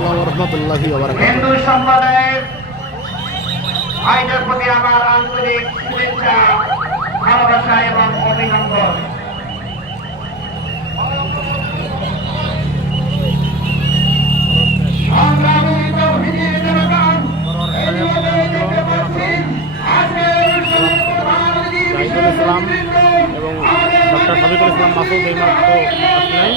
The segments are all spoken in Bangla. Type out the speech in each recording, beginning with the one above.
আসসালামু রহমতুল্লাহি ওয়া বারাকাতুহু। হিন্দু সম্প্রদায়ের ভাইদের প্রতি আমার আন্তরিক শুভেচ্ছা, ভালোবাসা এবং অভিনন্দন। জাহিদুল ইসলাম এবং ডক্টর শফিকুল ইসলাম মাসুদ এই মাত্র আসলেন।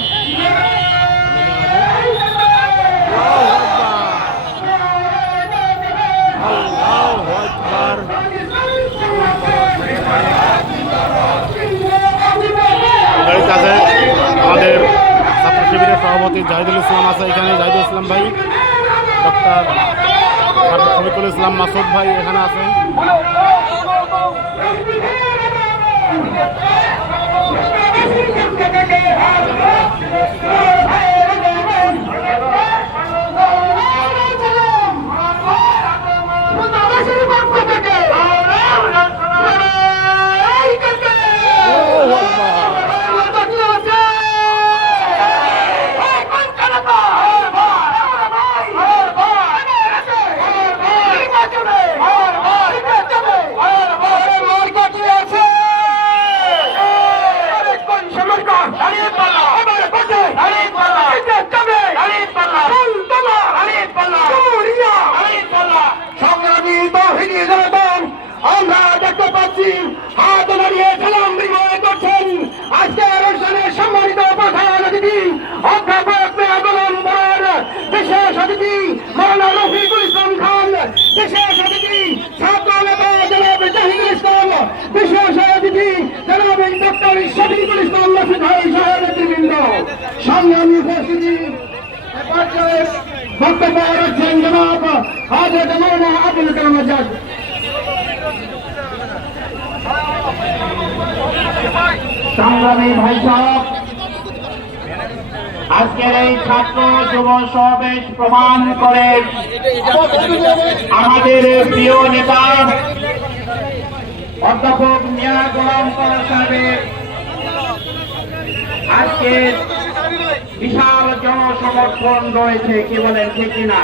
গাড়ির কাছে আমাদের ছাত্র শিবিরের সভাপতি জাহিদুল ইসলাম আছে এখানে। জাহিদুল ইসলাম ভাই, ডক্টর শফিকুল ইসলাম মাসুদ ভাই এখানে আছেন। আমরা দেখতে পাচ্ছি হাত দাঁড়িয়ে সালাম বিনিময় করছেন আজকের অনুষ্ঠানের সম্মানিত প্রধান অতিথি অধ্যাপক মেয়াদুল বড়, বিশেষ অতিথি মাওলানা রফিকুল ইসলাম খান, বিশেষ অতিথি ছাত্র নেতা জনাব জাহিদুল ইসলাম, বিশেষ অতিথি জনাব ডক্টর শফিকুল ইসলাম মাসুদ ভাই সহ নেতৃবৃন্দ, সংগ্রামী উপস্থিতি বক্তব্য রাখছেন জনাব হাজরত মৌলানা আবুল কালাম আজাদ। সংগ্রামী ভাই সাহেব, আজকের এই ছাত্র যুব সমাবেশ প্রমাণ করে আমাদের প্রিয় নেতা অধ্যাপক মিয়া গোলাম পরশ সাহেবের আজকে বিশাল জনসমর্থন রয়েছে। কি বলেন, ঠিক কিনা?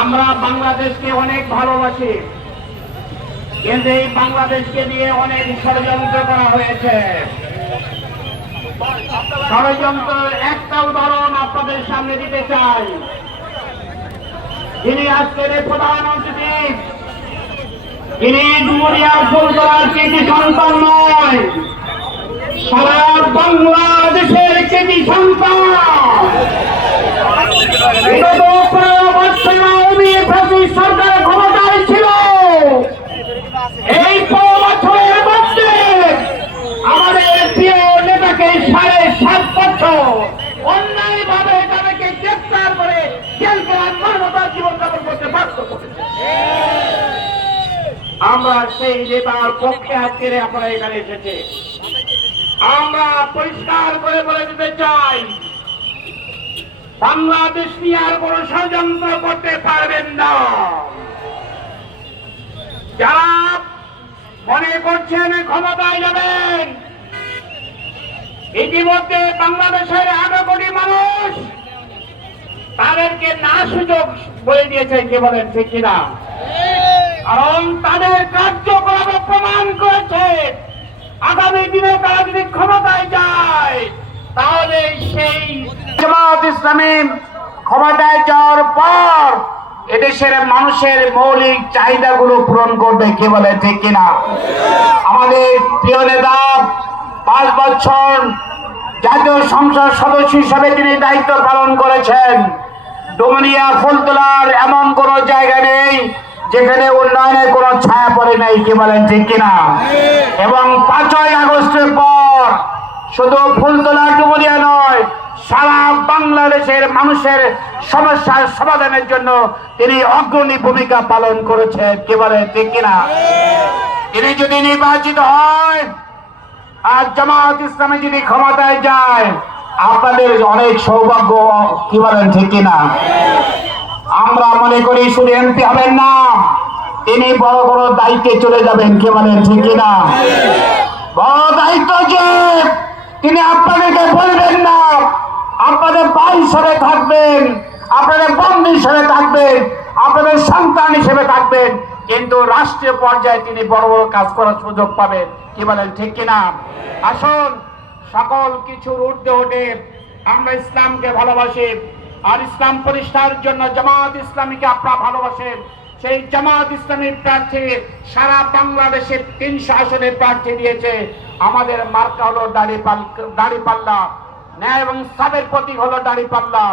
আমরা বাংলাদেশকে অনেক ভালোবাসি, কিন্তু এই বাংলাদেশকে নিয়ে অনেক ষড়যন্ত্র করা হয়েছে। ষড়যন্ত্রের একটা উদাহরণ আপনাদের সামনে দিতে চাই। যিনি আজকের প্রধান অতিথি, তিনি ডুমুরিয়া ফুলতলার কৃতি সন্তান নয়, সারা বাংলাদেশের কৃতি সন্তান। সরকার ক্ষমতায় ছিল, এই বছরের মধ্যে আমাদের প্রিয় নেতাকে 7.5 বছর অন্যায় ভাবে তাদেরকে গ্রেফতার করে জেল করার মানবতার জীবনযাপন করতে বাধ্য করেছে। আমরা সেই নেতার পক্ষে আজকের আপনারা এখানে এসেছে। আমরা পরিষ্কার করে বলে দিতে চাই, বাংলাদেশ নিয়ে আর কোন ষড়যন্ত্র করতে পারবেন না। যারা মনে করছেন ক্ষমতায় যাবেন, ইতিমধ্যে বাংলাদেশের 18 কোটি মানুষ তাদেরকে না সুযোগ বলে দিয়েছে। কি বলেন, ঠিক কিনা? কারণ তাদের কার্যকলাপ প্রমাণ করেছে আগামী দিনে তারা যদি ক্ষমতায় যায় তাহলে সেই জামাত ইসলামী ক্ষমতায় যাওয়ার পর এদেশের মানুষের মৌলিক চাহিদাগুলো পূরণ করবে। কি বলে, ঠিক কিনা? আমাদের প্রিয় নেতা 5 বছর জাতীয় সংসদ সদস্য হিসাবে তিনি দায়িত্ব পালন করেছেন। ডুমুরিয়া ফুলতলার এমন কোন জায়গা নেই যেখানে উন্নয়নের কোন ছায়া পড়ে নাই। কি বলেন, ঠিক কিনা? এবং 5ই আগস্টের পর শুধু ফুলতলা ডুমুরিয়া নয়, সারা বাংলাদেশের মানুষের সমস্যার সমাধানের জন্য তিনি অগ্রণী ভূমিকা পালন করেছেন। কি বলে, ঠিক কিনা? তিনি যদি নির্বাচিত হয় আর জামাত ইসলামী যদি ক্ষমতায় যায়, আপনাদের অনেক সৌভাগ্য। কি বলেন, ঠিক কিনা? আমরা মনে করি শুধু এমপি হবেন না, তিনি বড় বড় দায়িত্বে চলে যাবেন। কি বলেন, ঠিক কিনা? বড় দায়িত্ব যে তিনি আপনাদেরকে বলবেন না, আপনাদের 22 হিসেবে থাকবেন, আপনাদের বন্ধু হিসেবে থাকবেন, আপনাদের সন্তান হিসেবে থাকবেন, কিন্তু রাষ্ট্রীয় পর্যায়ে তিনি বড় বড় কাজ করার সুযোগ পাবেন। কি বলেন, ঠিক কিনা? আসুন সকল কিছুর ঊর্ধ্বে উঠে আমরা ইসলামকে ভালোবাসি, আর ইসলাম প্রতিষ্ঠার জন্য জামাত ইসলামীকে আপনারা ভালোবাসেন। সেই জামাত ইসলামীর প্রার্থী সারা বাংলাদেশের 300 আসনে প্রার্থী দিয়েছে। আমাদের মার্কা হলো দাড়িপাল্লা, ন্যায় এবং ইনসাফের প্রতীক হলো দাড়িপাল্লা।